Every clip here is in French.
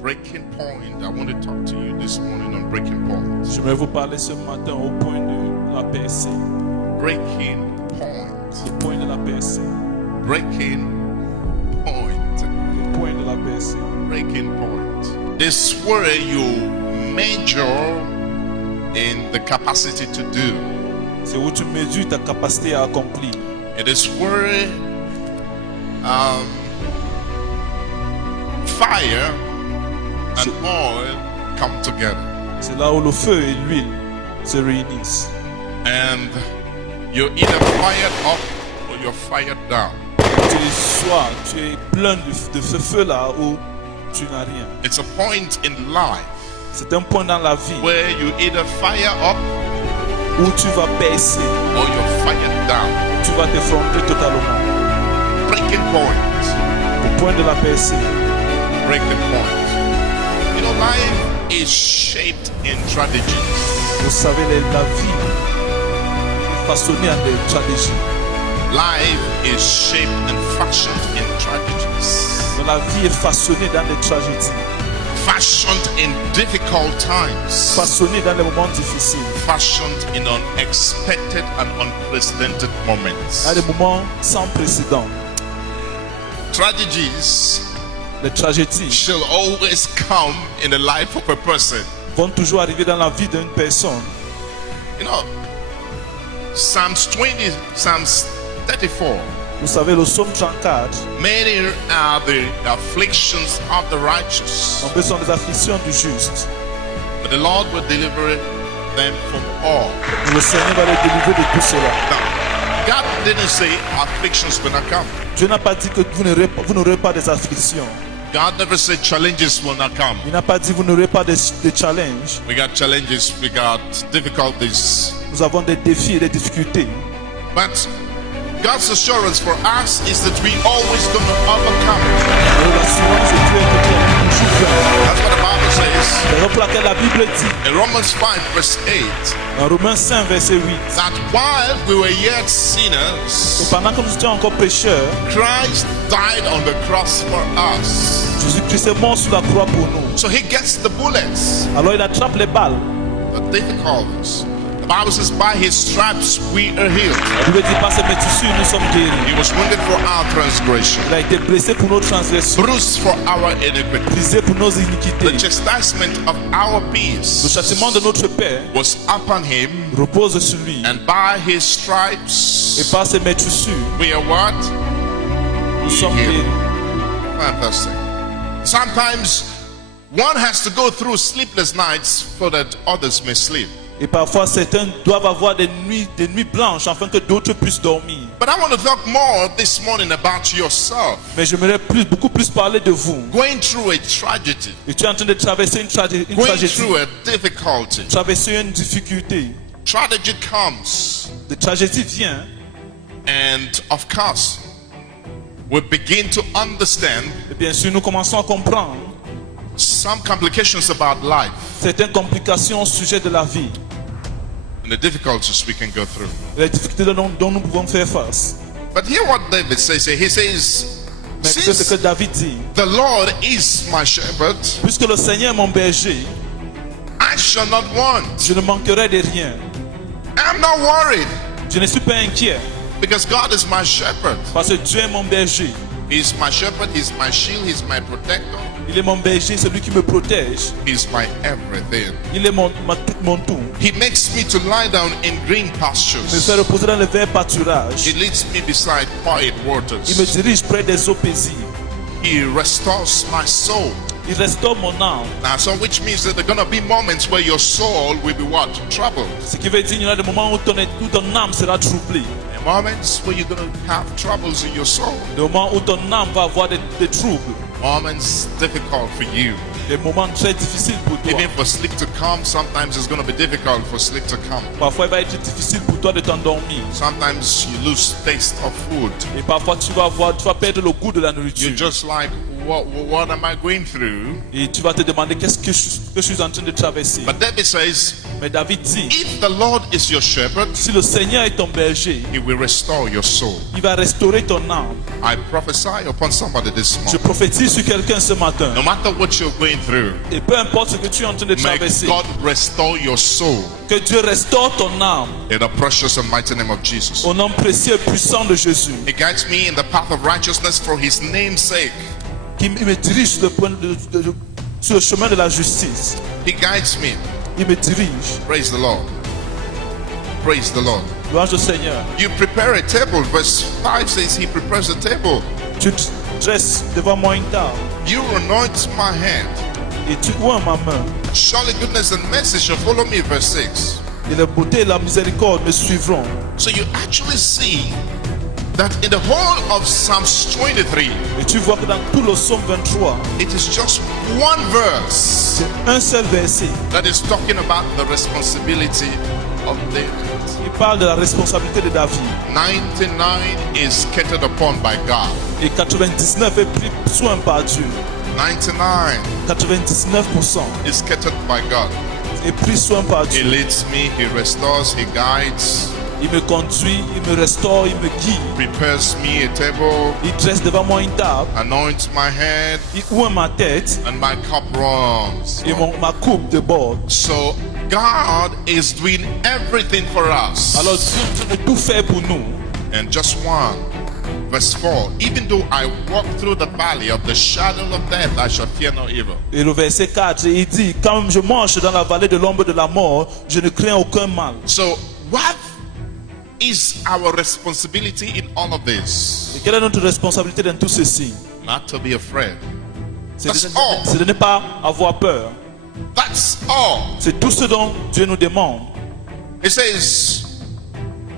breaking point. I want to talk to you this morning on breaking point. Je vais vous parler ce matin au point de la percée. Breaking point. Le point de la percée. Breaking point. Le point de la percée. Breaking point. This where you measure in the capacity to do. C'est où tu mesures ta capacité à accomplir. It is where fire and oil come together. C'est là où le feu et l'huile se réunissent. And you're either fired up or you're fired down. Tu es plein de ce feu-là ou tu n'as rien. It's a point in life C'est un point dans la vie where you either fire up où tu vas baisser, or you're fired down. tu vas t'effondrer totalement. Breaking point. Le point de la percée. Breaking point. You know, life is shaped in strategies. Vous savez, la vie est façonnée en des stratégies. Life is shaped and fashioned in tragedies. La vie est façonnée dans des tragédies. Fashioned in difficult times. Façonnée dans les moments difficiles. Fashioned in unexpected and unprecedented moments. À des moments sans précédent. Tragedies Les tragédies shall always come in the life of a person. vont toujours arriver dans la vie d'une personne. You know, Psalms 20, Psalms 34. Vous savez, le psaume 34, Many are the afflictions of the righteous, en fait, sont les afflictions du juste. but the Lord will deliver them from all. Le Seigneur va les délivrer de tout cela. Now, God didn't say afflictions will not come. Dieu n'a pas dit que vous n'aurez pas des afflictions. God never said challenges will not come. Il n'a pas dit que vous n'aurez pas de challenges. We got challenges, we got difficulties. Nous avons des défis et des difficultés. But God's assurance for us is that we always going to overcome. Alors, l'assurance de Dieu est que nous allons toujours vaincre. That's what the Bible says C'est la raison pour laquelle la Bible dit, in Romans 5 verse 8, dans Romains 5, verset 8, that while we were yet que sinners, pendant que nous étions encore pécheurs, Christ died on the cross for us. Jésus-Christ est mort sur la croix pour nous. So he gets the bullets, Alors il attrape les balles. the difficulties. The Bible says, by his stripes we are healed. La Bible dit, par ses blessures, nous sommes guéris. He was wounded for our transgression, Il a été blessé pour nos transgressions, bruised for our iniquity. brisé pour nos The iniquités. chastisement of our Le peace châtiment de notre Père was upon him, repose sur lui. and by his Et stripes par ses meurtrissures, we are what? nous sommes healed. guéris. Fantastic. Sometimes one has to go through sleepless nights so that others may sleep. Et parfois, certains doivent avoir des nuits blanches afin que d'autres puissent dormir. But I want to talk more this morning about yourself. Mais j'aimerais beaucoup plus parler de vous. Going through a tragedy, Et tu es en train de traverser une tragédie, going through a difficulty. traverser une difficulté. Tragedy comes, La tragédie vient and of course, we begin to understand et bien sûr nous commençons à comprendre some complications about life certaines complications au sujet de la vie, and the difficulties we can go through. les difficultés dont nous pouvons faire face. But hear what David says here. He says, Mais c'est ce que since David dit. the Lord is my shepherd, Puisque le Seigneur est mon berger, I shall not want. je ne manquerai de rien. I'm not worried Je ne suis pas inquiet because God is my shepherd. parce que Dieu est mon berger. He's my shepherd, he's my shield, he's my protector, Il est mon berger, celui qui me protège. he's my everything. Il est mon tout. He makes me to lie down in green Il me pastures. fait reposer dans le vert He pâturage. leads me beside quiet Il me waters. dirige près des eaux paisibles. He restores my soul. Il restaure mon âme. Now, so which means that there are going to be moments where your soul will be what? Troubled. Ce qui veut dire qu'il y aura des moments où ton âme sera troublée. There are moments where you're going to have troubles in your soul. Des moments où ton âme va avoir des troubles. Moments difficult for you. Des moments très difficiles pour toi. Even for sleep to come, sometimes it's going to be difficult for sleep to come. Parfois, il va être difficile pour toi de t'endormir. Sometimes you lose taste of food. Et parfois, tu vas perdre le goût de la You're nourriture. just like, what am I going through? Et tu vas te demander qu'est-ce que je suis en train de traverser. But David says, Mais David dit, if the Lord is your shepherd, si le Seigneur est ton berger, he will restore your soul. il va restaurer ton âme. I prophesy upon somebody this Je morning. prophétise sur quelqu'un ce matin. No matter what you're going through, Et peu importe ce que tu es en train de may traverser, God restore your soul que Dieu restaure ton âme in the precious and mighty name of Jesus. au nom précieux et puissant de Jésus. He guides me in the path of righteousness for his name's sake. Qui me dirige sur le chemin de la justice. He guides me. Il me dirige. Praise the Lord. Praise the Lord. Louange au Seigneur. You prepare a table. Verse 5 says he prepares a table. Tu te dresses devant moi une table You anoint my hand. et tu oins ma main. Surely goodness and mercy shall follow me. Verse 6. Et la beauté et la miséricorde me suivront. So you actually see that in the whole of Psalms 23, Et tu vois que dans tout le psaume 23, it is just one verse c'est un seul verset that is talking about the responsibility of David. qui parle de la responsabilité de David. 99 is catered upon by God. Et 99 est pris soin par Dieu. 99 99% is catered by God. est pris soin par He Dieu. leads me, he restores, he guides, Il me conduit, il me restaure, il me guide. prepares me a table, Il dresse devant moi une table, anoints my head, il oint ma tête and my cup runs. et ma coupe déborde. So God is doing everything for us. Alors Dieu est en train de tout faire pour nous. And just one, verse 4, even though I walk through the valley of the shadow of death, I shall fear no evil. Et le verset 4, il dit, quand je marche dans la vallée de l'ombre de la mort, je ne crains aucun mal. So what is our responsibility in all of this? Et quelle est notre responsabilité dans tout ceci? Not to be afraid. C'est That's all. de ne pas avoir peur. That's all. C'est tout ce dont Dieu nous demande. It says,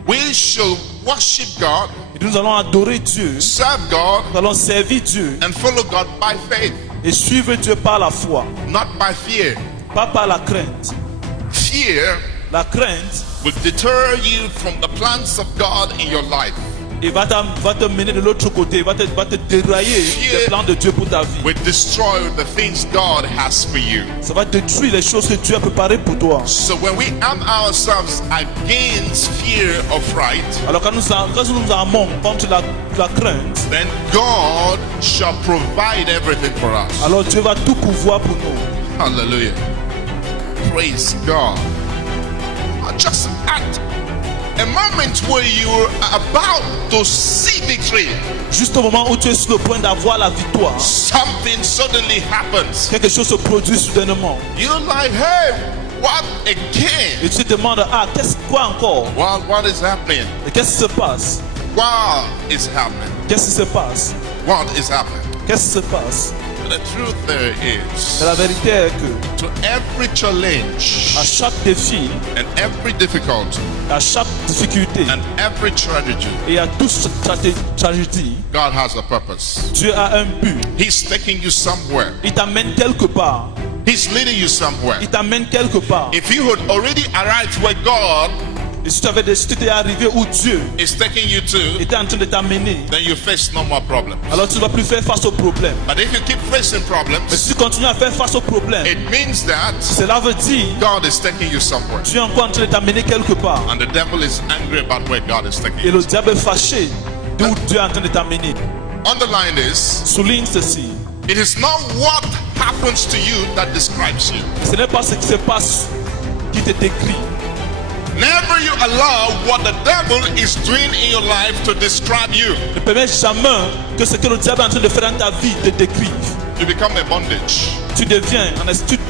we shall worship God, Et nous allons adorer Dieu, serve God, nous allons servir Dieu and follow God by faith, et suivre Dieu par la foi, not by fear. pas par la crainte. Fear La crainte will deter you from the plans of God in your life. et va te mener de l'autre côté, va te dérailler des plans de Dieu pour ta vie. Will destroy the things God has for you. Ça va détruire les choses que Dieu a préparées pour toi. So when we arm ourselves against fear or fright, Alors quand nous armons contre la crainte, then God shall provide everything for us. alors Dieu va tout pouvoir pour nous. Hallelujah. Praise God. Just at a moment where you're about to see victory, Juste au moment où tu es sur le point d'avoir la victoire, something suddenly happens. quelque chose se produit soudainement. You're like, hey, what again? Et tu te demandes, quoi encore? What is happening? Et qu'est-ce qui se passe? What is happening? Qu'est-ce qui se passe? What is happening? Qu'est-ce qui se passe? The truth there Et is, la vérité est que to every challenge à chaque défi, and every difficulty à chaque difficulté and every tragedy, et à toute tragédie, God has a purpose. Dieu a un but. He's taking you somewhere. Il t'amène quelque part. He's leading you somewhere. Il t'amène quelque part. If you had already arrived where God Et si tu étais arrivé où Dieu is taking you to, était en train de t'amener, then you face no more problems. alors tu ne vas plus faire face aux problèmes. But if you keep facing Mais problems, si tu continues à faire face aux problèmes, it means that cela veut dire God is taking you somewhere. Dieu est encore en train de t'amener quelque part. And the devil is angry about where God is taking Et you. le diable est fâché d'où Dieu est en train de t'amener. Underline this. Souligne ceci. It is not what happens to you that describes you. Ce n'est pas ce qui se passe qui te décrit. Never you allow what the devil is doing in your life to describe you. Ne permets jamais que ce que le diable est en train de faire dans ta vie te décrive. You become a bondage, Tu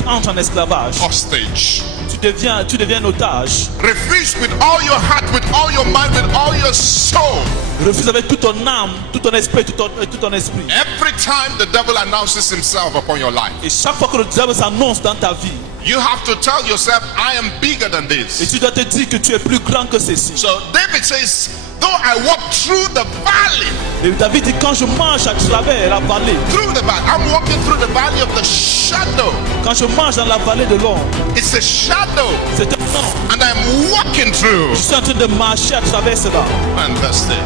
entres en esclavage. hostage. Tu deviens un otage. Refuse with all your heart, with all your mind, with all your soul. Refuse avec toute ton âme, tout ton esprit, tout ton esprit. Every time the devil announces himself upon your life, Et chaque fois que le diable s'annonce dans ta vie, you have to tell yourself, I am bigger than et this. tu dois te dire que tu es plus grand que ceci. So David says, though I walk through the valley, Et David dit, quand je marche à travers la vallée, I'm walking through the valley of the shadow. quand je marche dans la vallée de l'ombre, It's a shadow, c'est un ombre. and I'm walking through. Je suis en train de marcher à travers cela. Fantastic.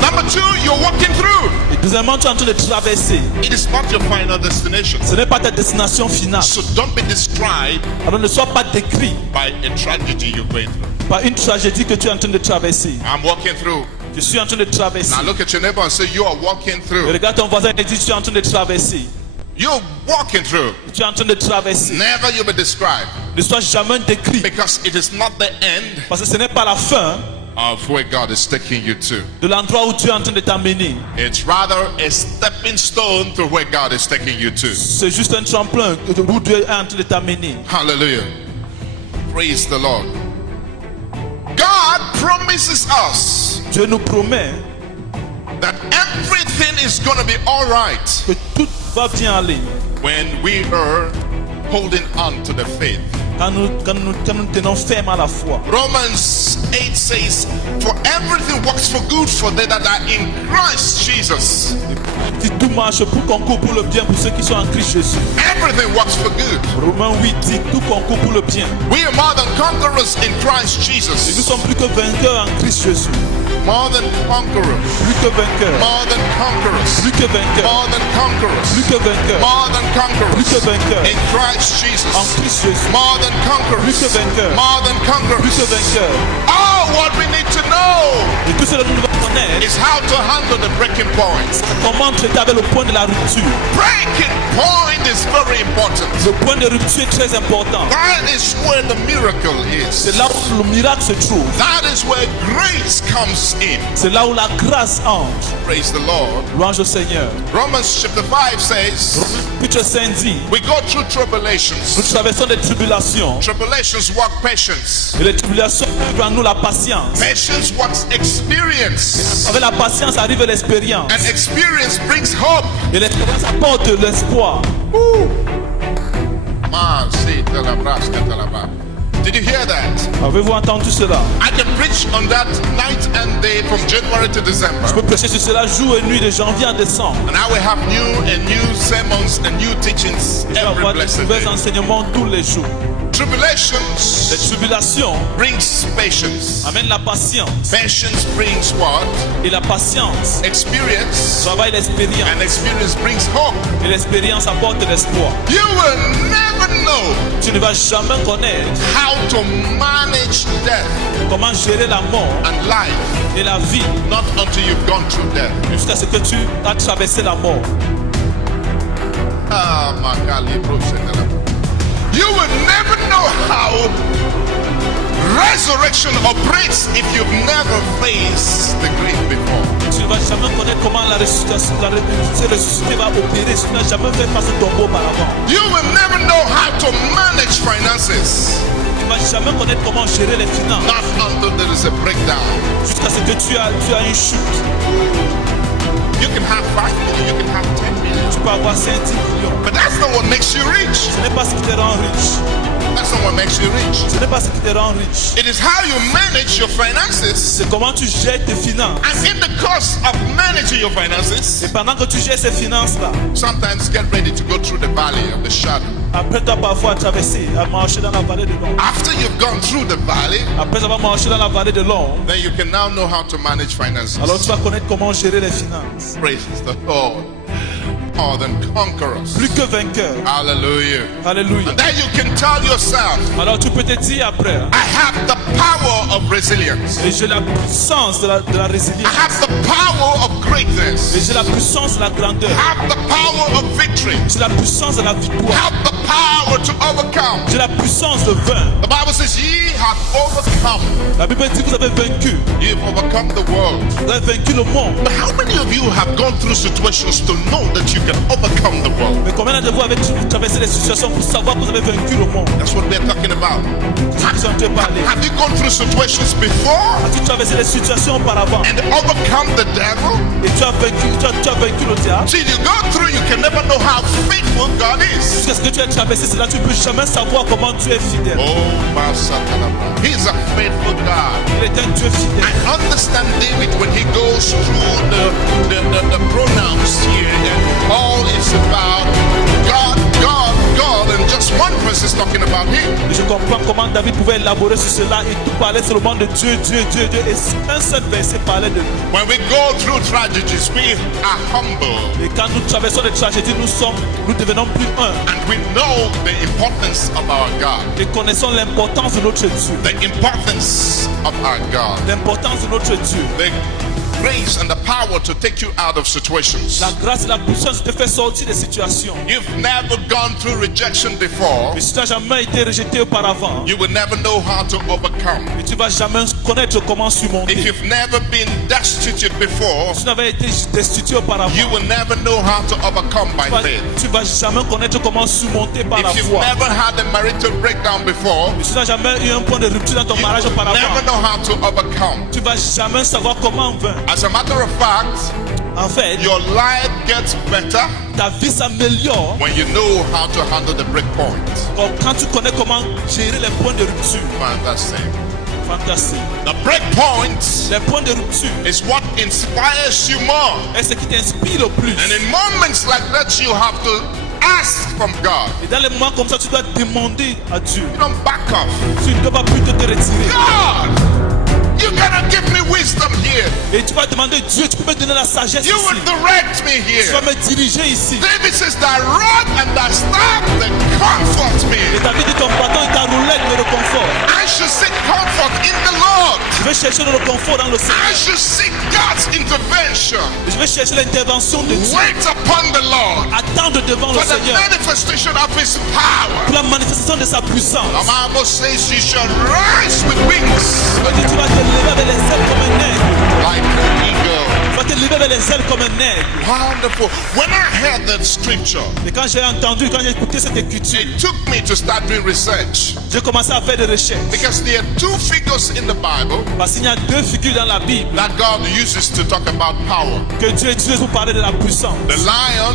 Number two, you're walking through. Et Deuxièmement, tu es en train de traverser. It is not your final destination. Ce n'est pas ta destination finale. So don't be described Alors ne sois pas décrit by a tragedy you're going through. par une tragédie que tu es en train de traverser. I'm walking through. Je suis en train de traverser. Now look at your neighbor and say, you are walking Et through. regarde ton voisin et dis, tu es en train de traverser. You're walking through. Tu es en train de traverser. Never you'll be described, Ne sois jamais décrit. because it is not the end Parce que ce n'est pas la fin of where God is taking you to. de l'endroit où tu es en train de t'amener. It's rather a stepping stone to where God is taking you to. C'est juste un tremplin où Dieu est en train de t'amener. Hallelujah. Praise the Lord. God promises us Dieu nous promet that everything is going to be all right que tout va bien aller. when we are holding on to the faith. Quand nous tenons ferme à la foi. Romans 8 says, for everything works for good for they that are in Christ Jesus. Si tout marche pour concourt pour le bien pour ceux qui sont en Christ Jésus. Everything works for good. Romains 8 dit tout concourt pour le bien. We are more than conquerors in Christ Et nous Jesus. sommes plus que vainqueurs en Christ Jésus. More than conquerors. Plus que vainqueurs. More than conquerors. Plus que vainqueurs. More than conquerors. Plus que vainqueurs. More than Plus que conquerors. vainqueurs. In Christ En Jesus. Christ Jésus. More than conquerors. Plus que vainqueurs. More than Plus que conquerors. vainqueurs. Oh, what we need to know Et tout cela nous devons connaître. is how to handle the breaking point. Comment traiter avec le point de la rupture. Breaking point is very important. Le point de rupture est très important. That is where the miracle C'est is. là où le miracle se trouve. That is where grace comes in. C'est là où la grâce entre. Praise the Lord. Louange au Seigneur. Romans chapter 5 says, Peter Saint dit, we go through nous tribulations. traversons des tribulations. Tribulations work patience. Et les tribulations ouvrent en nous la patience. Patience works experience. Avec la patience arrive l'expérience. And experience brings hope. Et l'expérience apporte l'espoir. Did you hear that? Avez-vous entendu cela? I can preach on that night and day from January to Je December. peux prêcher sur cela jour et nuit de janvier à décembre. And I will have new sermons and new teachings Je vais every avoir de blessed nouveaux day. enseignements tous les jours. Les Tribulations tribulations brings patience. amènent la patience. Patience brings what? Et la patience Experience. travaille l'expérience. And experience brings hope. Et l'expérience apporte l'espoir. You will never know Tu ne vas jamais connaître how to manage death comment gérer la mort and life et la vie not until you've gone through death. jusqu'à ce que tu as traversé la mort. Ah, Makali Bro Shendala. You will never know how resurrection operates if you've never faced the grave before. Tu ne vas jamais connaître comment la ressuscitation, cette ressuscité va opérer si tu n'as jamais fait face au tombeau auparavant. You will never know how to manage finances Tu ne vas jamais connaître comment gérer les finances not until there is a breakdown. jusqu'à ce que tu as une chute. You can have 5 million, you can have 10 million, Tu peux avoir 5 millions. but that's not what makes you rich. Ce n'est pas ce qui te rend riche. That's not what makes you rich. Ce n'est pas ce qui te rend riche. It is how you manage your finances. C'est comment tu gères tes finances. And in the course of managing your Et finances, pendant que tu gères ces finances-là, sometimes get ready to go through the valley of the shadow. après tu as parfois traversé, à marcher dans la vallée de l'ombre. After you've gone through the valley, Après avoir marché dans la vallée de l'ombre, then you can now know how to manage finances. alors tu vas connaître comment gérer les finances. Praise the Lord. More than conquerors. Plus que vainqueur. Hallelujah. Alléluia. And then you can tell yourself, Alors tu peux te dire après, I have the power of resilience. et j'ai la puissance de la I résilience. have the power of Et greatness. j'ai la puissance de la grandeur. I have the power of victory. J'ai la puissance de la I victoire. have the power to overcome. J'ai la puissance de vaincre. The Bible says, ye have overcome. La Bible dit que vous avez vaincu. You've overcome the world. Vous avez vaincu le monde. But how many of you have gone through situations to know that you can overcome the world? Mais combien de vous avez traversé les situations pour savoir que vous avez vaincu le monde? That's what we're talking about. C'est ce que je parler. Have you gone through situations before As-tu traversé les situations auparavant? and overcome the devil? Et tu as vaincu le diable? Till you go through, you can never know how faithful God is. Jusqu'à ce que tu aies traversé cela, tu ne peux jamais savoir comment tu es fidèle. Oh, Masakalaba. He's a faithful God. Il est un Dieu fidèle. I understand David when he goes through the pronouns here, and all is about God, God, God, and just one verse verses talking about him. Et je comprends comment David pouvait élaborer sur cela et tout parlait seulement de Dieu, Dieu, Dieu, Dieu. Et un seul verset parlait de lui. When we go through tragedies, we are humble. Et quand nous traversons les tragédies, nous devenons plus humbles. And we know the importance of our God. Et connaissons l'importance de notre Dieu. The importance of our God. L'importance de notre Dieu. The grace and the power to take you out of situations. La grâce et la puissance te fait sortir des situations. You've never gone through rejection before. Et si tu n'as jamais été rejeté auparavant, You will never know how to overcome. et tu ne vas jamais connaître comment surmonter. If you've never been destitute before, Si tu n'avais été destitué auparavant, you will never know how to overcome by faith. tu ne vas jamais connaître comment surmonter par la If you've foi. never had a marital breakdown before, Et si tu n'as jamais eu un point de rupture dans ton you mariage will auparavant, never know how to overcome. tu ne vas jamais savoir comment vaincre. As a matter of fact, En fait, your life gets better ta vie s'améliore when you know how to handle the break point. quand tu connais comment gérer les points de rupture. Fantastic. Fantastique. The break point Les points de rupture is what inspires you more. est ce qui t'inspire le plus. And in moments like that, you have to ask from God. Et dans les moments comme ça, tu dois demander à Dieu. You don't back off. Tu ne dois pas plutôt te retirer. God, you cannot give me wisdom here. Et tu vas demander, Dieu, tu peux me donner la sagesse You ici. will direct me Tu vas here. me diriger ici. David says, thy rod and thy staff, they comfort Et me. David dit, ton bâton et ta roulette me réconfortent. I should seek comfort in the Lord. Je vais chercher le réconfort dans le Seigneur. I should seek God's intervention. Et je vais chercher l'intervention de Dieu. Wait upon the Lord Attendre devant le for the Seigneur manifestation of his power. pour la manifestation de sa puissance. The Bible says you shall rise with wings Il dit, tu vas te lever avec les ailes comme un aigle. like an eagle. Tu vas te lever avec les ailes comme un aigle. Wonderful. When I heard that scripture, Et quand j'ai entendu, quand j'ai écouté cette écriture, it took me to start doing research j'ai commencé à faire des recherches. because there are two figures in the Bible Parce qu'il y a deux figures dans la Bible that God uses to talk about power: que Dieu utilise pour parler de la puissance. the lion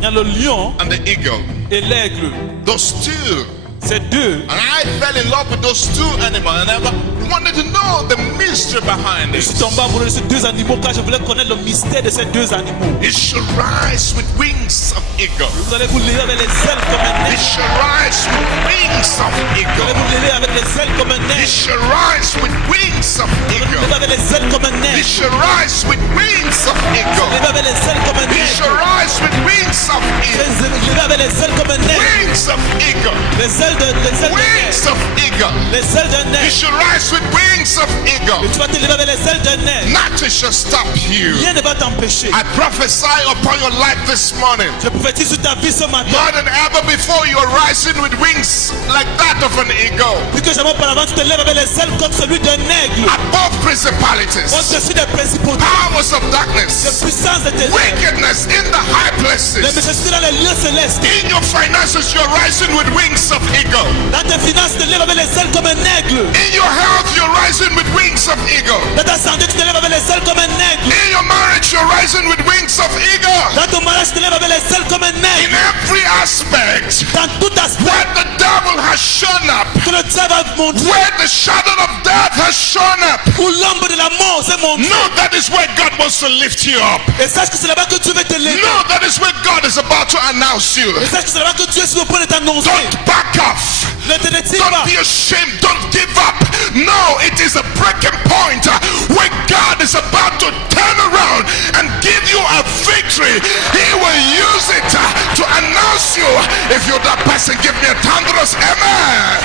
Il y a le lion and the eagle. et l'aigle. Those two. Ces deux. And I fell in love with those two animals and I wanted to know the mystery behind Je it. suis tombé amoureux de ces deux animaux car je voulais connaître le mystère de ces deux animaux. It should rise with wings of eagle. Vous allez vous lever avec les ailes comme un It aigle. should rise with wings of Vous allez eagle. vous lever avec les ailes comme un It aigle. should rise with wings of Vous allez vous eagle. lever avec les ailes comme un It aigle. should rise with wings of Vous allez eagle. lever avec les ailes comme un It aigle. should rise with wings of Vous eagle. allez vous lever avec les ailes comme un aigle. Wings of eagle. Les ailes d'un aigle. Wings of eagle. Les ailes d'un You aigle. should rise with wings of Et eagle. tu vas te lever avec les ailes d'un aigle. Nothing shall stop you. Rien ne va t'empêcher. I prophesy upon your life this morning. Je prophétise sur ta vie ce matin. More than ever before, you are rising with wings like that of an eagle. Plus que jamais auparavant, tu te lèves avec les ailes comme celui d'un aigle. Above principalities, Au-dessus des principautés, powers of des darkness, puissances de ténèbres, wickedness in the high les places. nécessités dans les lieux célestes. In your finances, you're rising with wings of eagle. Dans tes finances, tu te lèves avec les ailes comme un aigle. In your health, you're rising with wings of eagle. Dans ta santé, tu te lèves avec les ailes comme un aigle. In your marriage, you're rising with wings of eagle. Dans ton mariage, tu te lèves avec les ailes comme un In aigle. every aspect, Dans tout aspect where the devil has shown up, que le diable a montré, where the shadow of death has shown up, où l'ombre de la mort s'est montrée. know that is where God wants to lift you up. Et sache que c'est là-bas que Dieu veut te lever. Know that is where God is about to announce you. Et sache que c'est là-bas que Dieu est sur le point de t'annoncer. Don't back off. Ne te retire Don't pas. be ashamed. Don't give up. No, it is a breaking point where God is about to turn around and give you a victory. He will use it to announce you. If you're that person, give me a thunderous amen.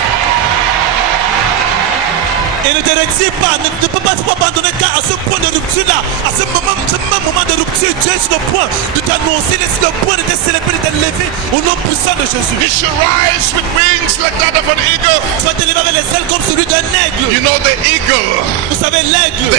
Et ne te retire pas, ne peux pas abandonner car à ce point de rupture là, à ce même moment de rupture, Dieu est sur le point de t'annoncer, il est sur le point de te célébrer, de te lever au nom puissant de Jésus. You should rise with wings like that of an eagle. Tu vas te lever avec les ailes comme celui d'un aigle. You know the eagle. Vous savez, l'aigle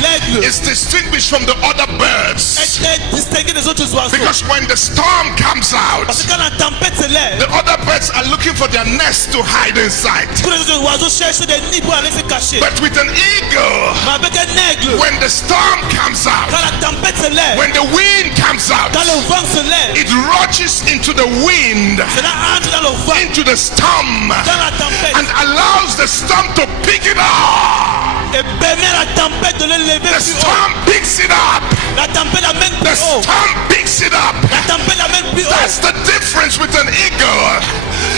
L'aigle is distinguished from the other birds est très distingué des autres oiseaux. because when the storm comes out, Parce que quand la tempête se lève, the other birds are looking for their nest to hide inside. tous les autres oiseaux cherchent des nids pour aller se cacher. But with an eagle, Mais avec un aigle, when the storm comes out, quand la tempête se lève, when the wind comes out, quand le vent se lève, it rushes into the wind, cela entre dans le vent, into the storm, dans la tempête, and allows the storm to pick it up. et permet à la tempête de le lever The plus haut. storm picks it up. La tempête l'amène The plus haut. storm picks it up. La tempête l'amène plus haut. That's the difference with an eagle.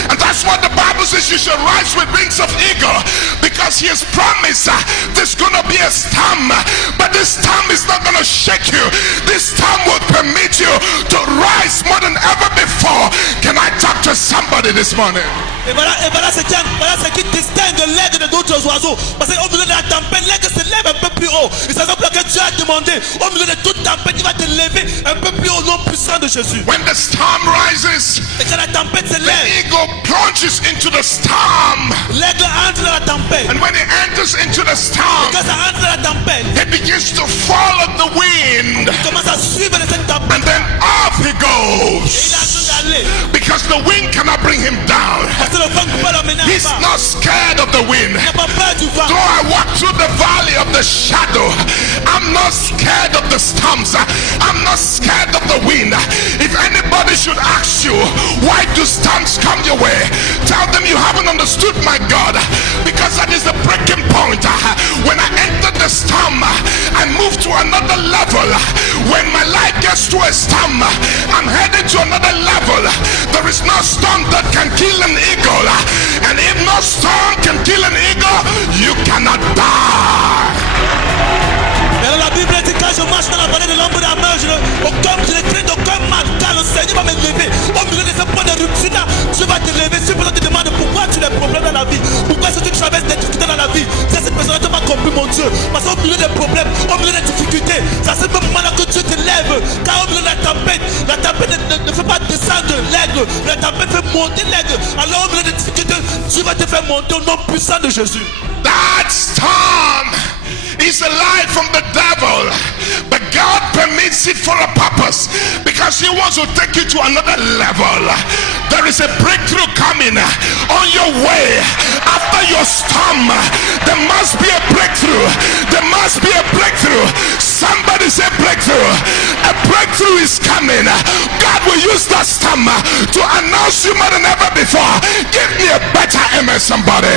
And that's what the Bible says, you shall rise with wings of eagle, because he has promised there's gonna be a storm, but this storm is not gonna shake you. This storm will permit you to rise more than ever before. Can I talk to somebody this morning? Et voilà ce qui distingue l'aigle d'autres oiseaux. Parce qu'au milieu de la tempête, l'aigle se lève un peu plus haut. Et c'est ça que Dieu a demandé. Au milieu de toute tempête, il va te lever un peu plus haut au nom puissant de Jésus. When the storm rises, Et quand la tempête se the lève, eagle plunges into the storm. l'aigle entre dans la tempête. And when it enters into the storm, Quand ça entre dans la tempête, it begins to follow the wind. il commence à suivre cette tempête. And then off he Et il goes. a tout d'aller. Because the wind cannot bring him down. Parce que le vent ne peut pas l'emmener en He's bas. not scared of the wind. Il n'a pas peur du vent. Though I walk through the valley of the shadow, I'm not scared of the storms. I'm not scared of the wind. If anybody should ask you, why do storms come your way? Tell them you haven't understood my God. Because that is the breaking point. When I enter the storm, I move to another level. When my life gets to a storm, I'm headed to another level. There is no storm that can kill an eagle. And if no storm can kill an eagle, you cannot die. Et alors la Bible dit, quand je marche dans la vallée de l'ombre de la mort, je ne crains d'aucun mal, car le Seigneur va me lever. Au milieu de ce point de rupture là, Dieu va te lever. Si personne te demande pourquoi tu as des problèmes dans la vie, pourquoi est-ce que tu traverses des difficultés dans la vie, c'est cette personne-là qui t'a pas compris, mon Dieu. Parce qu'au milieu des problèmes, au milieu des difficultés, c'est à ce moment-là que Dieu te lève. Car au milieu de la tempête ne fait pas descendre l'aigle, la tempête fait monter l'aigle. Alors au milieu des difficultés, Dieu va te faire monter au nom puissant de Jésus. That storm is a lie from the devil, but God permits it for a purpose, because he wants to take you to another level. There is a breakthrough coming on your way. After your storm, there must be a breakthrough. There must be a breakthrough. Somebody say breakthrough. A breakthrough is coming. God will use that storm to announce you more than ever before. Give me a better amen, somebody.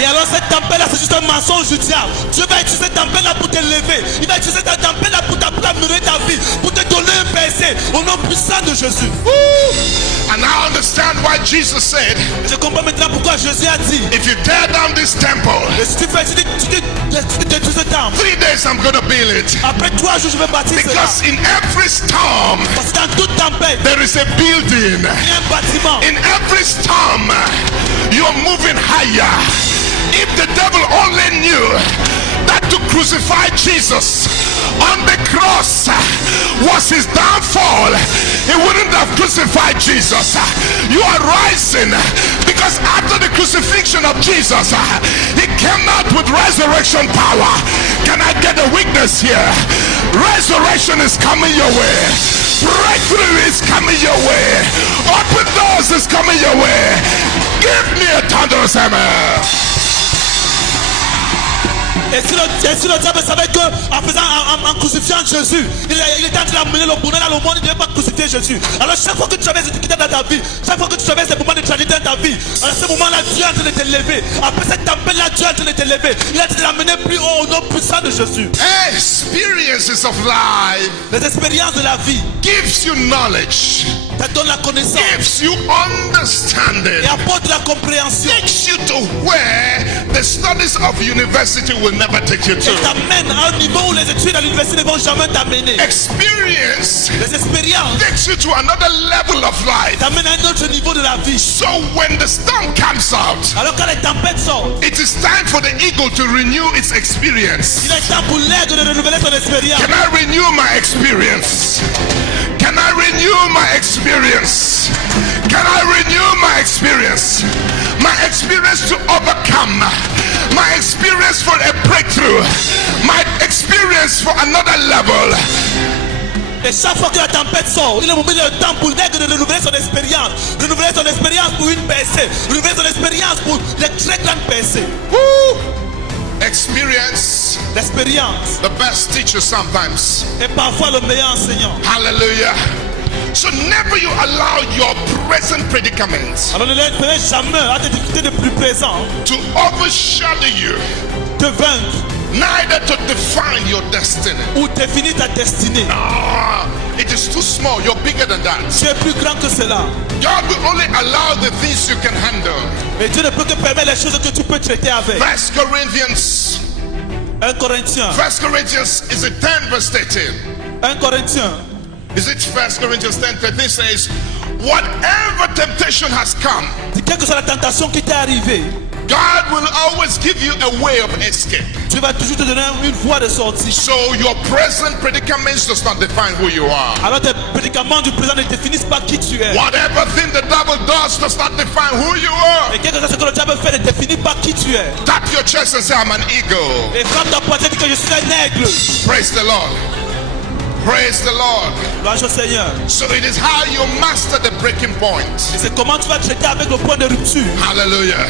Et alors cette tempête-là, c'est juste un mensonge du diable. Dieu va utiliser cette tempête-là pour te lever. Il va utiliser cette tempête-là pour t'améliorer ta vie, pour te donner un percé au nom puissant de Jésus. And I understand why Jesus said, Je comprends maintenant pourquoi Jésus a dit, if you tear down this temple, et si tu détruis ce temple, 3 days I'm going to build it. après 3 jours je vais bâtir cela. Because in every storm, Parce que dans toute tempête, there is a building. il y a un bâtiment. In every storm, you're moving higher. If the devil only knew that to crucify Jesus on the cross was his downfall, he wouldn't have crucified Jesus. You are rising because after the crucifixion of Jesus, he came out with resurrection power. Can I get a witness here? Resurrection is coming your way. Breakthrough is coming your way. Open doors is coming your way. Give me a thunderous amen. Et si le diable savait qu'en crucifiant Jésus, il était en train d'amener le bonheur dans le monde, il ne devait pas crucifier Jésus. Alors chaque fois que tu traverses des difficultés dans ta vie, chaque fois que tu traverses des moments de tragédie dans ta vie, à ce moment-là, Dieu est en train de te lever. Après cette tempête-là, Dieu est en train de te lever. Il est en train de l'amener plus haut au nom puissant de Jésus. Experiences of life Les expériences de la vie, gives you knowledge, ça donne la connaissance gives you understanding, et apporte la compréhension. takes you to where the studies of university will never take you Et to. t'amène à un niveau où les études à l'université ne vont jamais t'amener. Experience Les expériences takes you to another level of life. t'amènent à un autre niveau de la vie. So when the storm comes out, Alors quand les tempêtes sortent, it is time for the eagle to renew its experience. il est temps pour l'aigle de renouveler son expérience. Can I renew my experience? Can I renew my experience? Can I renew my experience? My experience to overcome. My experience for a breakthrough. My experience for another level. Et chaque fois que la tempête sort, il est le temps pour l'aigle de renouveler son expérience. Renouveler son expérience pour une percée. Renouveler son expérience pour les très grandes percées. Experience, L'expérience the best teacher sometimes. est parfois le meilleur enseignant. Hallelujah. So never you allow your present predicaments Alors ne laisse jamais à tes difficultés de plus présent to overshadow you. te vaincre. neither to define your destiny. ou définir ta destinée. Ah, it is too small. You're bigger than that. Tu es plus grand que cela. God will only allow the things you can handle. Et Dieu ne peut que permettre les choses que tu peux traiter avec. 1 Corinthians 1 Corinthiens. 1 Corinthians is it 10 verse 13? 1 Corinthiens. Is it 1 Corinthians 10:13 says, whatever temptation has come, Quelle que soit la tentation qui t'est arrivée, God will always give you a way of escape. Dieu va toujours te donner une voie de sortie. So your present predicaments does not define who you are. Alors tes prédicaments du présent ne définissent pas qui tu es. Whatever thing the devil does not define who you are. Et quelque chose que le diable fait ne définit pas qui tu es. Tap your chest and say, I'm an eagle. Et frappe ta poitrine et dis que je suis un aigle. Praise the Lord. Praise the Lord. Louange au Seigneur. So it is how you master the breaking point. Et c'est comment tu vas traiter avec le point de rupture. Hallelujah.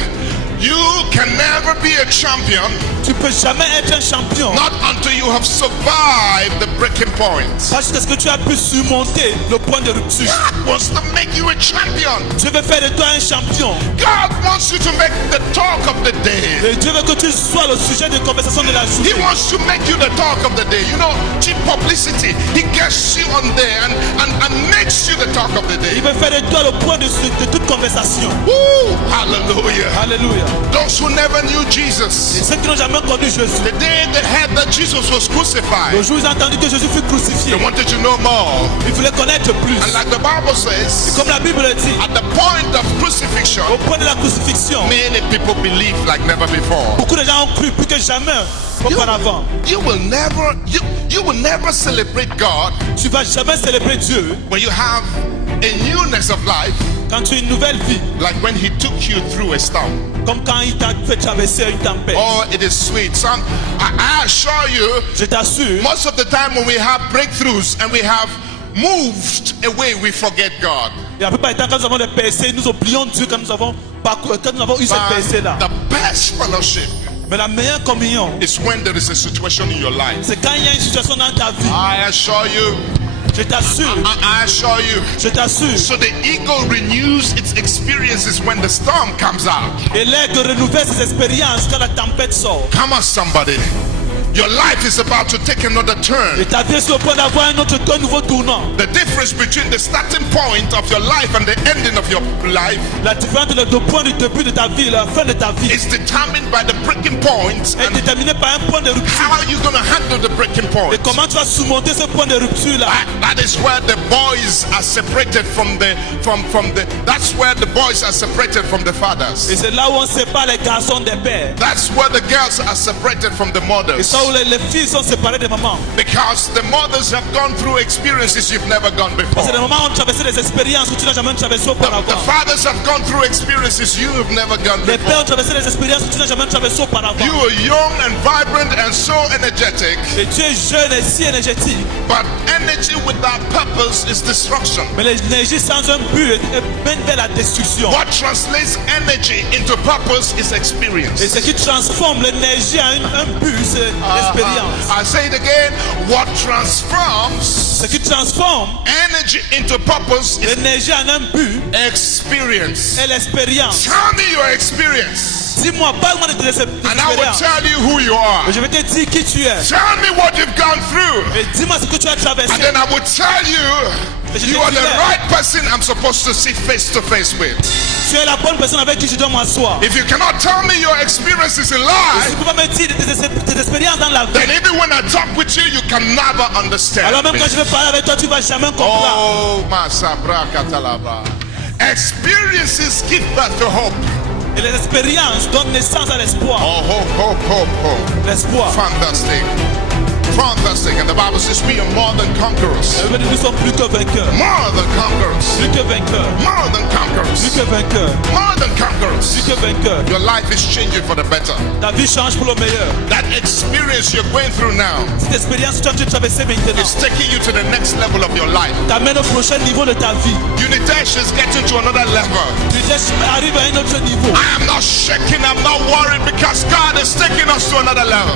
You can never be a champion Tu peux jamais être un champion not until you have survived the breaking point. parce que ce que tu as pu surmonter le point de rupture. God wants to make you a champion. Dieu veut faire de toi un champion. God wants you to make the talk of the day. Et Dieu veut que tu sois le sujet de conversation de la He journée. wants to make you the talk of the day. You know, cheap publicity. He gets you on there and makes you the talk of the day. Il veut faire de toi le point de toute conversation. Woo! Hallelujah. Alléluia. Those who never knew Et Jesus, ceux qui n'ont jamais connu Jésus, the day they heard that Jesus was le crucified, jour où ils ont entendu que Jésus fut crucifié, they wanted to know more. ils voulaient connaître plus. And like the Bible says, Comme la Bible le dit, at the point of crucifixion, au point de la crucifixion, many people believe like never before. beaucoup de gens ont cru plus que jamais auparavant. You will never celebrate God Tu vas jamais célébrer Dieu when you have a newness of life, quand tu as une nouvelle vie, like when He took you through a storm. comme quand il t'a fait traverser une tempête. Oh, it is sweet. I assure you, Je t'assure, most of the time when we have breakthroughs and we have moved away, we forget God. et la plupart du temps, quand nous avons des percées, nous oublions Dieu quand nous avons eu cette But percée-là. the best fellowship Mais la meilleure communion, is when there is a situation in your life. c'est quand il y a une situation dans ta vie. I assure you. Je t'assure, I assure you. je t'assure. So the eagle renews its experiences when the storm comes out. Et l'aigle renouvelle ses expériences quand la tempête sort. Come on, somebody. Your life is about to take another Et turn. ta vie est sur le point d'avoir un nouveau tournant. The difference between the starting point of your life and the ending of your life La différence entre le point du début de ta vie et la fin de ta vie is determined by the breaking point est and déterminée par un point de rupture. how are you going to handle the breaking Et point. comment tu vas surmonter ce point de rupture-là? That is where the boys are separated from the that's where the boys are separated from the Et fathers. c'est là où on sépare les garçons des pères. That's where the girls are separated from the Et mothers. ça où les filles sont séparées des mamans. Because the mothers have gone through experiences you've never gone Parce que les before. mamans ont traversé des expériences que tu n'as jamais traversées The auparavant. fathers have gone through experiences you have never gone Les pères before. ont traversé des expériences que tu n'as jamais traversées auparavant. You are young and vibrant and so energetic, Et tu es jeune et si énergétique. but energy without purpose is destruction. Mais l'énergie sans un but mène vers la destruction. What translates energy into purpose is Et experience. ce qui transforme l'énergie en un but, c'est l'expérience. I say it again. What transforms Ce qui transforme energy into purpose is l'énergie en un but experience. est l'expérience. Tell me your experience, Dis-moi, parle-moi de tes and I will expériences. tell you who you are. Et je vais te dire qui tu es. Tell me what you've gone through, Et dis-moi ce que tu as traversé. and then I will tell you you are the right person I'm supposed to sit face to face with. Tu es la bonne personne avec qui je dois m'asseoir. If you cannot tell me your experiences in Si life, tu peux pas me dire tes expériences dans la vie, then even when I talk with you, you can never understand alors même me. quand je vais parler avec toi, tu vas jamais comprendre. Oh, Masabra Katalaba. Experiences give birth to hope. Et les expériences donnent naissance à l'espoir. Oh, hope. L'espoir. Fantastic. Fantastic. And the Bible says we are more than conquerors. La Bible dit, nous sommes plus que vainqueurs. More than conquerors. Plus que vainqueurs. More than Plus conquerors. que vainqueurs. More than conquerors. Plus que vainqueurs. Your life is changing for the better. Ta vie change pour le meilleur. That experience you're going through now Cette expérience que tu as traversée maintenant is taking you to the next level of your life. t'amène au prochain niveau de ta vie. Unitesh is getting to another level. Tu arrives à un autre niveau. I am not shaking, I'm not worried because God is taking us to another level.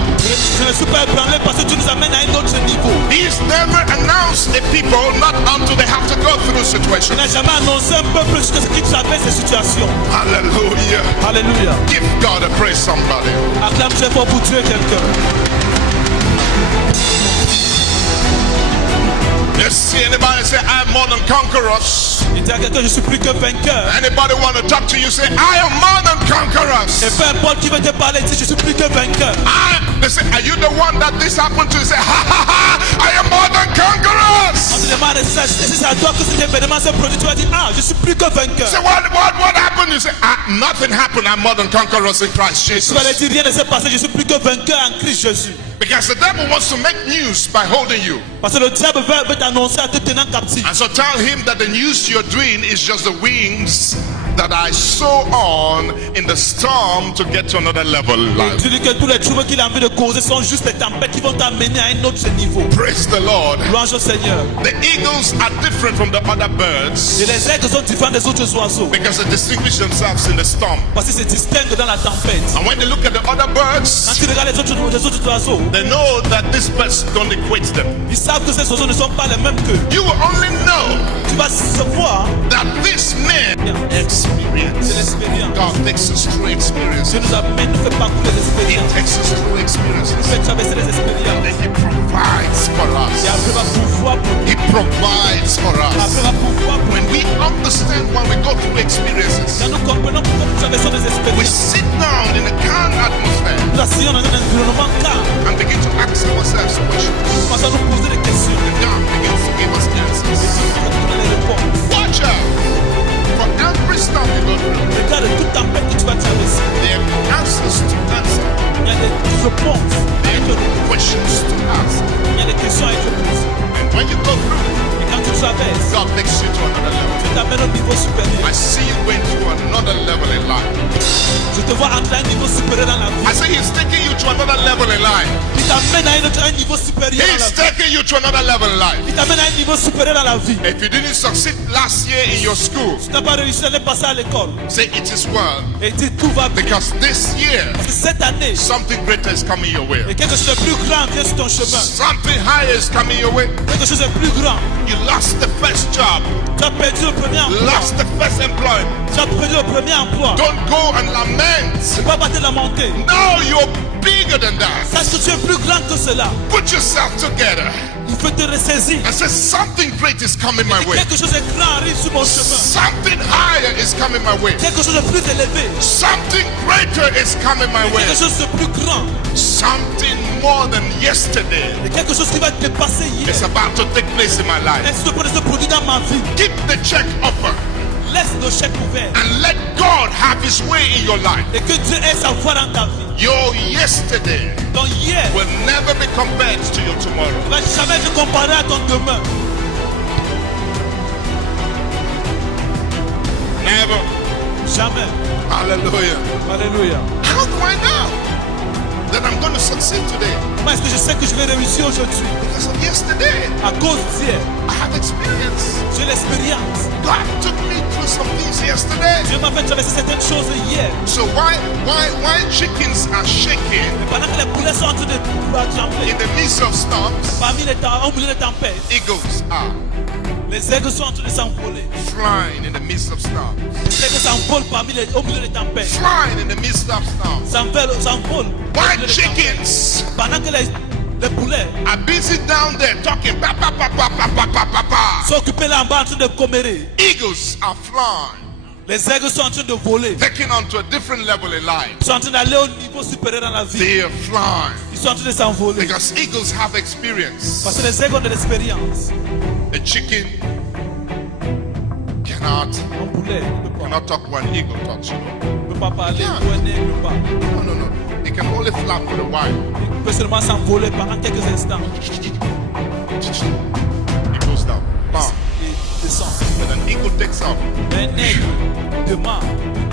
Je ne suis pas ébranlé parce que tu nous amènes à un autre niveau. He's never announced announced a people not until they have to go through Il situations. n'a jamais annoncé un peuple jusqu'à ce qu'il traverse ces situations. Hallelujah. Alléluia. Give God a praise, somebody. Acclame très fort pour Dieu quelqu'un. You see anybody say, I'm more than conquerors? Il dit à quelqu'un, je suis plus que vainqueur. Anybody want to talk to you, say, I am more than Et conquerors. peu importe qui veut te parler, il dit, je suis plus que vainqueur. They say, are you the one that this happened to? You say, ha ha ha, I am more than On conquerors. te demande, et si c'est à toi que cet événement s'est produit, tu vas dire, ah, je suis plus que vainqueur. Say, what happened? You say, nothing happened. I'm more than conquerors in Christ Tu Jesus. vas lui dire, rien ne s'est passé, je suis plus que vainqueur en Christ Jésus. Because the devil wants to make news by holding you. Parce que le diable veut t'annoncer à te tenir captif. And so tell him that the news you're doing is just the wings that I sow on in the storm to get to another level. Tu dis que tous les troubles qu'il a envie de causer sont juste les tempêtes qui vont t'amener à un autre niveau. Praise the Lord. Louange au Seigneur. The eagles are different from the other birds Et les aigles sont différents des autres oiseaux. because they distinguish themselves in the storm. Parce qu'ils se distinguent dans la tempête. And when they look at the other Quand birds, tu regardes les autres oiseaux, they know that these birds don't equate them. ils savent que ces oiseaux ne sont pas les mêmes qu'eux. You will only know Tu vas savoir, that these men c'est experience. l'expérience. God takes us through experiences. Dieu nous amène, nous fait parcourir les He expériences. takes us through Nous experiences. fait traverser les expériences. And He provides for Et us. après va pouvoir pour nous. He provides for Après us. va pouvoir pour nous. When we understand why we go through experiences, Quand nous comprenons pourquoi nous traversons des we expériences, sit down in a calm atmosphere nous asseyons dans un environnement calme. and begin to ask ourselves questions. Nous commençons à nous poser des questions. And God begins to give us answers. Nous donner les réponses. Watch out for every storm you go through. Regarde toute tempête que tu vas traverser. There are answers to answer. Il y a des réponses à There être are questions to ask. Il y a des questions à être posées. And when you go through, Et quand tu traverses, God takes you to another level. tu t'amènes au niveau supérieur. I see you going to another level in life. Je te vois entrer à un niveau supérieur dans la vie. I say He's taking you to another level in life. Il t'amène à un niveau supérieur dans la He's vie. taking you to another level in life. Il t'amène à un niveau supérieur dans la vie. If you didn't succeed last year in your school, Tu n'as pas réussi à aller passer à l'école. say it is well. Et dis tout va bien. Because this year, Parce que cette année, something greater is coming your way. et quelque chose de plus grand vient sur ton chemin. Something higher is coming your way. Quelque chose de plus grand. You lost the first job, Tu as perdu le premier emploi. lost the first employment. Tu as perdu le premier emploi. Don't go and lament. Tu ne vas pas te lamenter. No, you're bigger than that. Sache que tu es plus grand que cela. Put yourself together Il faut te ressaisir. and say, something great is coming my Et way. quelque chose de grand arrive sur mon chemin. Something higher is coming my way. Quelque chose de plus élevé. Something greater is coming my way. Quelque chose de plus grand. Something more than yesterday Et quelque chose qui va te dépasser hier. is about to take place in my life. Laisse ce produit se produire dans ma vie. Keep the check open Laisse le chèque ouvert. and let God have His way in your life. Et que Dieu ait sa voix dans ta vie. Your yesterday Donc hier, will never be compared to your tomorrow. tu ne vas jamais te comparer à ton demain. Never. Jamais. Hallelujah. Alléluia. How do I know that I'm going to succeed today? Comment est-ce que je sais que je vais réussir aujourd'hui? Because of yesterday. À cause d'hier. I have experience. J'ai l'expérience. God took me through some things yesterday. Dieu m'a fait traverser certaines choses hier. So why chickens are shaking Et pendant que les poulets sont en train de trembler, in the midst of storms, au milieu des tempêtes, eagles are les aigles sont en train de s'envoler. flying in the midst of storms. Les aigles s'envolent au milieu des tempêtes. Flying in the midst of storms. S'envolent. Why chickens Pendant que les poulets are busy down there talking, pa pa pa pa pa pa pa pa pa. sont occupés là en bas en train de commérer, Eagles are flying, les aigles sont en train de voler. taking on to a different level in life. Ils sont en train d'aller au niveau supérieur dans la vie. They are flying Ils sont en train de s'envoler. because eagles have experience. Parce que les aigles ont de l'expérience. A chicken cannot Un poulet ne cannot talk when eagle talks. You know? peut pas parler, Yeah. ou un aigle ne peut pas. No. It can only flap for a while. Il peut seulement s'envoler pendant quelques instants. It goes down. Bam. Et descend. When an eagle takes off, Mais un aigle demande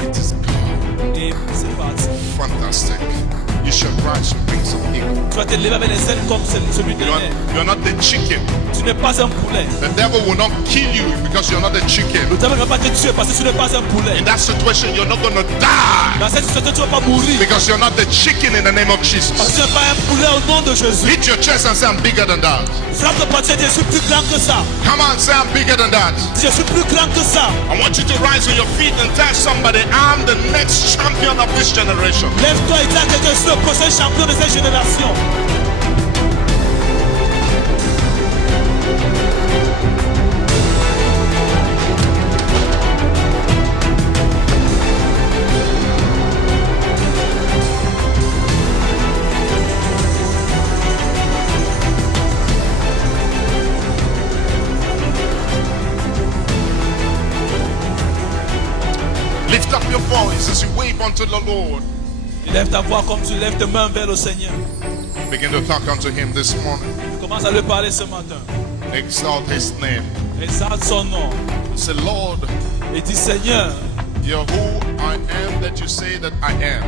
it is gone. et c'est parti. Fantastic. You You shall rise with wings of eagle. Tu vas te lever avec les ailes comme celui de l'air. You're not the chicken. Tu n'es pas un poulet. The devil will not kill you because you're not a chicken. Le diable ne va pas te tuer parce que tu n'es pas un poulet. In that situation, you're not going to die Dans cette situation, tu ne vas pas mourir. because you're not the chicken in the name of Parce que Jesus. tu n'es pas un poulet au nom de Jésus. Hit your chest and say, I'm bigger than that. Frappe le poignet, je suis plus grand que ça. Come on, say, I'm bigger than that. Je suis plus grand que ça. I want you to rise on your feet and tell somebody, I'm the next champion of this generation. Lève-toi et dis à quelqu'un, je suis le prochain champion de cette génération. Lift up your voice as you wave unto the Lord. Lève ta voix comme tu lèves tes mains vers le Seigneur. Begin to talk unto him this morning. Commence à lui parler ce matin. Exalt his name. Exalte son nom. Say, Lord, Et dis, Seigneur, you're who I am that you say that I am.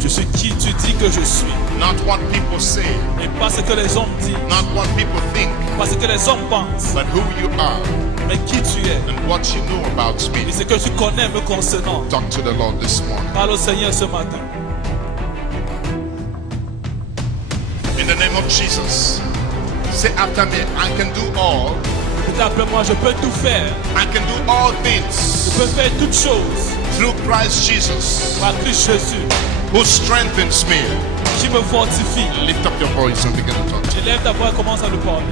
je suis qui tu dis que je suis. Not what people say, Et pas ce que les hommes disent. not what people think, Pas ce que les hommes pensent. but who you are Mais qui tu es. and what you know about Et me. ce que tu connais me concernant. Talk to the Lord this morning. Parle au Seigneur ce matin. In the name of Jesus, say after me, I can do all. Répète après moi, je peux tout faire. I can do all Je things peux faire toutes choses through Christ Jesus par Christ Jésus who strengthens me. qui me fortifie. Lift up your voice and begin to talk. Tu lèves ta voix et commence à lui parler.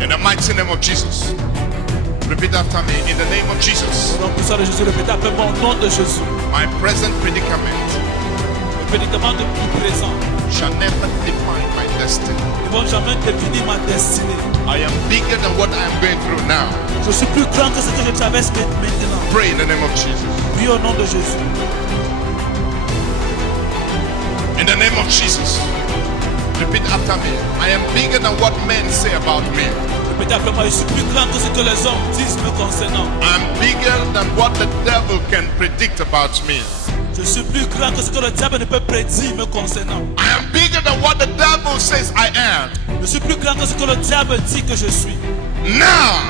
In the mighty name of Jesus, repeat after me. In the name of Jesus, Au nom puissant de Jésus, répète après moi au nom de Jésus. my present predicament Le prédicament du présent shall never define my destiny. ne vont jamais définir ma destinée. I am bigger than what I am going through now. Je suis plus grand que ce que je traverse maintenant. Pray in the name of Jesus. Prie au nom de Jésus. In the name of Jesus, repeat after me. I am bigger than what men say about me. Répète après moi, je suis plus grand que ce que les hommes disent me concernant. I am bigger than what the devil can predict about me. Je suis plus grand que ce que le diable ne peut prédire me concernant. I am bigger than what the devil says I am. Je suis plus grand que ce que le diable dit que je suis. Now,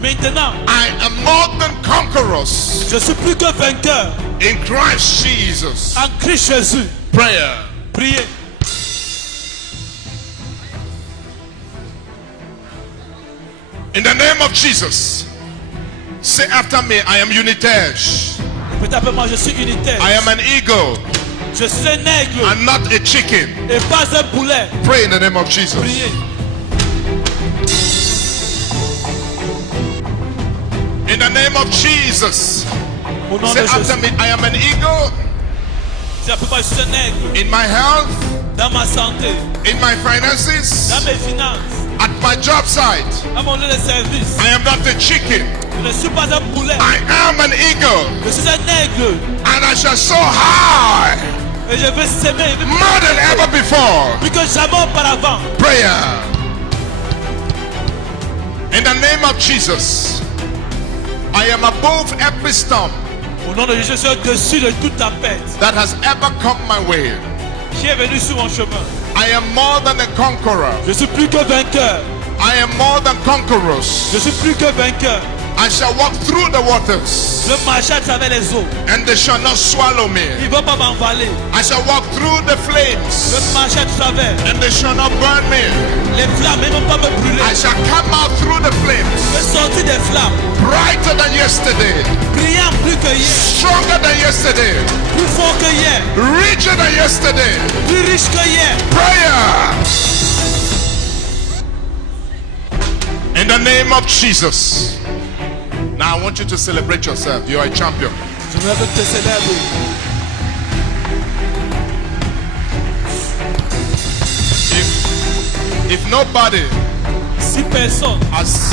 Maintenant, I am more than conquerors je suis plus que vainqueur in Christ Jesus. en Christ Jésus. Prayer. Priez. In the name of Jesus, say after me, I am Unitesh. Répète après moi, je suis unitaire. I am an eagle Je suis un aigle and not a chicken. et pas un poulet. Pray in the name of Jesus. Priez. In the name of Jesus, Au nom say de after Jésus. me, I am an eagle Dis après moi, je suis un aigle in my health, dans ma santé, in my finances, dans mes finances, at my job site. à mon lieu de service. I am not a chicken. Je ne suis pas un poulet. I am an eagle, Je suis un aigle and I shall soar high et je vais s'aimer more than ever before. plus que jamais auparavant. Prayer. In the name of Jesus, I am above every storm Au nom de Jésus, je suis au-dessus de toute tempête that has ever come my way. qui est venue sur mon chemin. I am more than a conqueror. Je suis plus que vainqueur. I am more than conquerors. Je suis plus que vainqueur. I shall walk through the waters, Je marche à travers les eaux. and they shall not swallow me. Ils ne vont pas m'envaler. I shall walk through the Je flames, marche à travers and they shall not burn me. les flammes. Ils ne vont pas me brûler. I shall come out through the Je flames, sortis des flammes. brighter than yesterday, Brillant plus que hier. stronger than yesterday, Plus fort que hier. richer than yesterday. Plus riche que hier. Prayer. In the name of Jesus. Now I want you to celebrate yourself. You are a champion. Je voudrais que tu te célèbres. If nobody Si personne has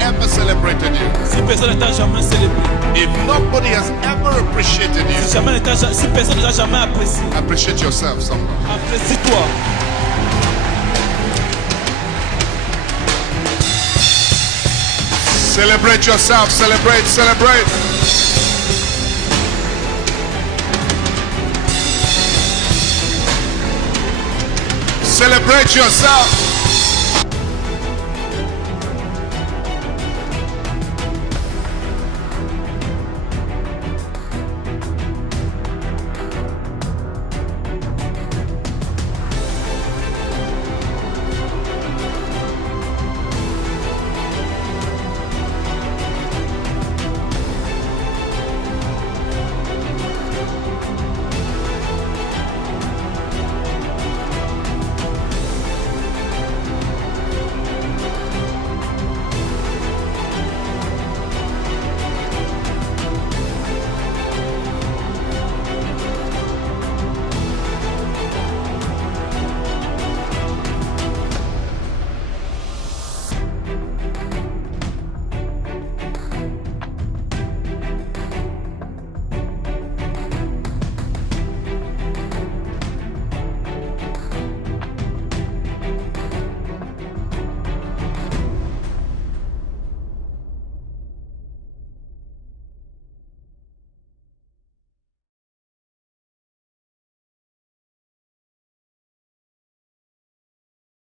ever celebrated you, ne t'a jamais célébré, if nobody has ever appreciated you, si personne ne t'a jamais apprécié, appreciate yourself somehow. apprécie-toi. Celebrate yourself. Celebrate. Celebrate yourself.